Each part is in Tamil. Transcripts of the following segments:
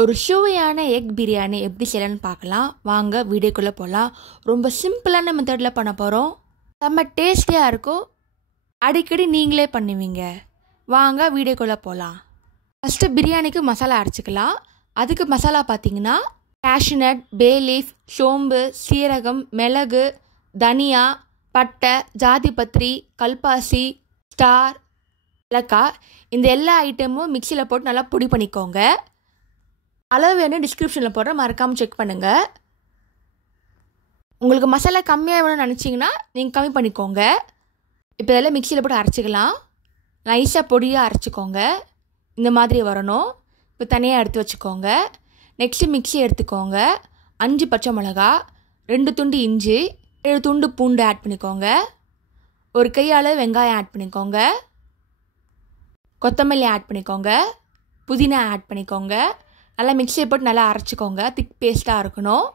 ஒரு சுவையான எக் பிரியாணி எப்படி செய்யலான்னு பார்க்கலாம். வாங்க வீடியோக்குள்ளே போகலாம். ரொம்ப சிம்பிளான மெத்தடில் பண்ண போகிறோம். செம்ம டேஸ்டியாக இருக்கும். அடிக்கடி நீங்களே பண்ணுவீங்க. வாங்க வீடியோக்குள்ளே போகலாம். ஃபஸ்ட்டு பிரியாணிக்கு மசாலா அரைச்சிக்கலாம். அதுக்கு மசாலா பார்த்தீங்கன்னா கேஷ்யூநட், பே லீஃப், சோம்பு, சீரகம், மிளகு, தனியா, பட்டை, ஜாதிபத்திரி, கல்பாசி, ஸ்டார், ஏலக்காய், இந்த எல்லா ஐட்டமும் மிக்சியில் போட்டு நல்லா பொடி பண்ணிக்கோங்க. அளவு வேணும் டிஸ்கிரிப்ஷனில் போடுற, மறக்காமல் செக் பண்ணுங்கள். உங்களுக்கு மசாலா கம்மியாக வேணும்னு நினச்சிங்கன்னா நீங்கள் கம்மி பண்ணிக்கோங்க. இப்போ இதெல்லாம் மிக்சியில் போட்டு அரைச்சிக்கலாம். நைஸாக பொடியாக அரைச்சிக்கோங்க. இந்த மாதிரி வரணும். இப்போ தனியாக எடுத்து வச்சுக்கோங்க. நெக்ஸ்ட்டு மிக்சி எடுத்துக்கோங்க. 5 பச்சை மிளகா, 2 துண்டு இஞ்சி, 7 துண்டு பூண்டு ஆட் பண்ணிக்கோங்க. ஒரு கையால் வெங்காயம் ஆட் பண்ணிக்கோங்க. கொத்தமல்லி ஆட் பண்ணிக்கோங்க. புதினா ஆட் பண்ணிக்கோங்க. நல்லா மிக்சியை போட்டு நல்லா அரைச்சிக்கோங்க. திக் பேஸ்ட்டாக இருக்கணும்.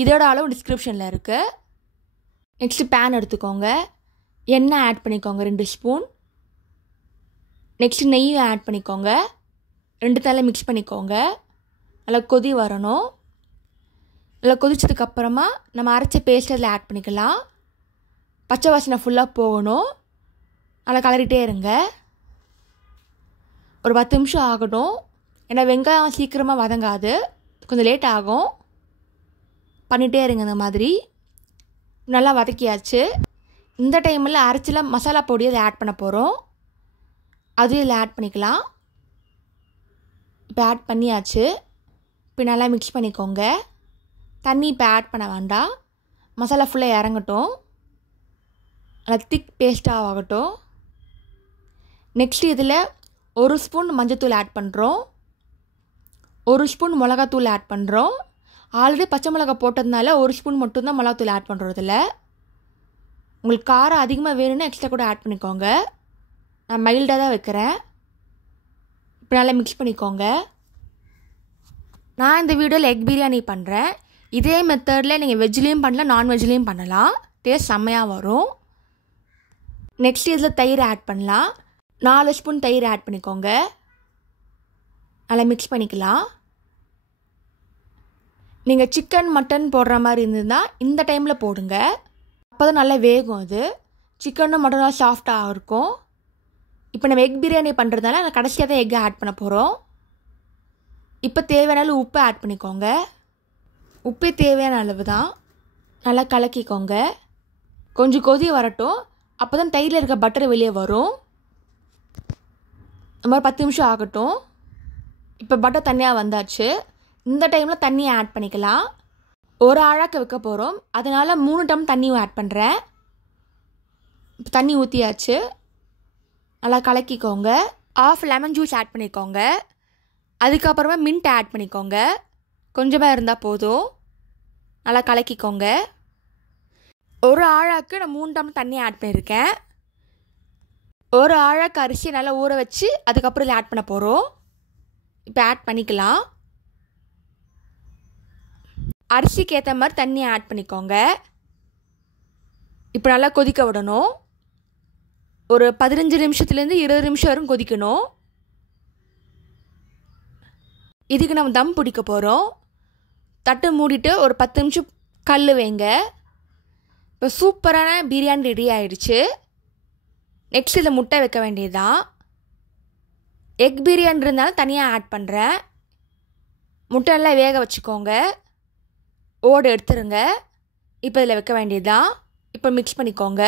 இதோட அளவு டிஸ்கிரிப்ஷனில் இருக்குது. நெக்ஸ்ட்டு பேன் எடுத்துக்கோங்க. எண்ணெய் ஆட் பண்ணிக்கோங்க 2 ஸ்பூன். நெக்ஸ்ட்டு நெய்யும் ஆட் பண்ணிக்கோங்க. 2 தலை மிக்ஸ் பண்ணிக்கோங்க. நல்லா கொதி வரணும். நல்லா கொதிச்சதுக்கப்புறமா நம்ம அரைச்ச பேஸ்ட் அதில் ஆட் பண்ணிக்கலாம். பச்சை வாசனை ஃபுல்லாக போகணும். நல்லா கலரிட்டே இருங்க. ஒரு 10 நிமிஷம் ஆகட்டும். ஏன்னா வெங்காயம் சீக்கிரமாக வதங்காது, கொஞ்சம் லேட் ஆகும். பண்ணிகிட்டே இருங்க. இந்த மாதிரி நல்லா வதக்கியாச்சு. இந்த டைமில் அரைச்சில மசாலா பொடி அதை ஆட் பண்ண போகிறோம். அதுவும் இதில் ஆட் பண்ணிக்கலாம். இப்போ ஆட் பண்ணியாச்சு. இப்போ நல்லா மிக்ஸ் பண்ணிக்கோங்க. தண்ணி இப்போ ஆட் பண்ண வேண்டாம். மசாலா ஃபுல்லாக இறங்கட்டும். நல்லா திக் பேஸ்ட்டாக ஆகட்டும். நெக்ஸ்ட் இதில் 1 ஸ்பூன் மஞ்சத்தூள் ஆட் பண்ணுறோம். 1 ஸ்பூன் மிளகாத்தூள் ஆட் பண்ணுறோம். ஆல்ரெடி பச்சை மிளகா போட்டதுனால 1 ஸ்பூன் மட்டும்தான் மிளகாத்தூள் ஆட் பண்ணுறதில்ல. உங்களுக்கு காரம் அதிகமாக வேணும்னா எக்ஸ்ட்ரா கூட ஆட் பண்ணிக்கோங்க. நான் மைல்டாக தான் வைக்கிறேன். இப்போ நல்லா மிக்ஸ் பண்ணிக்கோங்க. நான் இந்த வீடியோவில் எக் பிரியாணி பண்ணுறேன். இதே மெத்தடில் நீங்கள் வெஜ்லேயும் பண்ணலாம், நான்வெஜ்லேயும் பண்ணலாம். டேஸ்ட் செம்மையாக வரும். நெக்ஸ்ட் இதில் தயிர் ஆட் பண்ணலாம். 4 ஸ்பூன் தயிர் ஆட் பண்ணிக்கோங்க. நல்லா மிக்ஸ் பண்ணிக்கலாம். நீங்கள் சிக்கன், மட்டன் போடுற மாதிரி இருந்ததுன்னா இந்த டைமில் போடுங்க. அப்போ தான் நல்லா வேகும். அது சிக்கனும் மட்டனும் சாஃப்டாக இருக்கும். இப்போ நம்ம எக் பிரியாணி பண்ணுறதுனால நான் கடைசியாக தான் எக்கை ஆட் பண்ண போகிறோம். இப்போ தேவையான அளவு உப்பு ஆட் பண்ணிக்கோங்க. உப்பு தேவையான அளவு தான். நல்லா கலக்கிக்கோங்க. கொஞ்சம் கொதி வரட்டும். அப்போ தான் தயிரில் இருக்க பட்டர் வெளியே வரும். இந்த மாதிரி 10 நிமிஷம் ஆகட்டும். இப்போ பட்டர் தனியாக வந்தாச்சு. இந்த டைமில் தண்ணியை ஆட் பண்ணிக்கலாம். ஒரு ஆழாக்க வைக்க போகிறோம். அதனால் 3 டம் தண்ணியும் ஆட் பண்ணுறேன். இப்போ தண்ணி ஊற்றியாச்சு. நல்லா கலக்கிக்கோங்க. 1/2 லெமன் ஜூஸ் ஆட் பண்ணிக்கோங்க. அதுக்கப்புறமா மின்ட் ஆட் பண்ணிக்கோங்க. கொஞ்சமாக இருந்தால் போதும். நல்லா கலக்கிக்கோங்க. ஒரு ஆழாக்கு நான் 3 டம் தண்ணி ஆட் பண்ணியிருக்கேன். ஒரு ஆழாக்கு அரிசியை நல்லா ஊற வச்சு அதுக்கப்புறம் இதில் ஆட் பண்ண போகிறோம். இப்போ ஆட் பண்ணிக்கலாம். அரிசிக்கு ஏற்ற மாதிரி தண்ணி ஆட் பண்ணிக்கோங்க. இப்போ நல்லா கொதிக்க விடணும். ஒரு 15 நிமிஷத்துலேருந்து 20 நிமிஷம் வரைக்கும் கொதிக்கணும். இதுக்கு நம்ம தம் பிடிக்க போகிறோம். தட்டு மூடிட்டு ஒரு 10 நிமிஷம் கல் வைங்க. இப்போ சூப்பரான பிரியாணி ரெடி ஆயிடுச்சு. நெக்ஸ்ட் இதில் முட்டை வைக்க வேண்டியது தான். எக் பிரியாணி இருந்தாலும் தனியாக ஆட் பண்ணுறேன். முட்டை நல்லா வேக வச்சுக்கோங்க. ஓடு எடுத்துருங்க. இப்போ இதில் வைக்க வேண்டியது தான். இப்போ மிக்ஸ் பண்ணிக்கோங்க.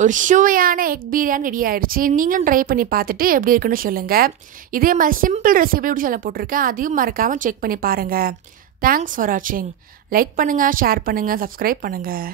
ஒரு சுவையான எக் பிரியாணி ரெடி ஆகிடுச்சு. நீங்களும் ட்ரை பண்ணி பார்த்துட்டு எப்படி இருக்குன்னு சொல்லுங்கள். இதே மாதிரி சிம்பிள் ரெசிபி எப்படி சொல்ல போட்டிருக்கேன், அதையும் மறக்காமல் செக் பண்ணி பாருங்கள். தேங்க்ஸ் ஃபார் வாட்சிங். லைக் பண்ணுங்கள், ஷேர் பண்ணுங்கள், சப்ஸ்கிரைப் பண்ணுங்கள்.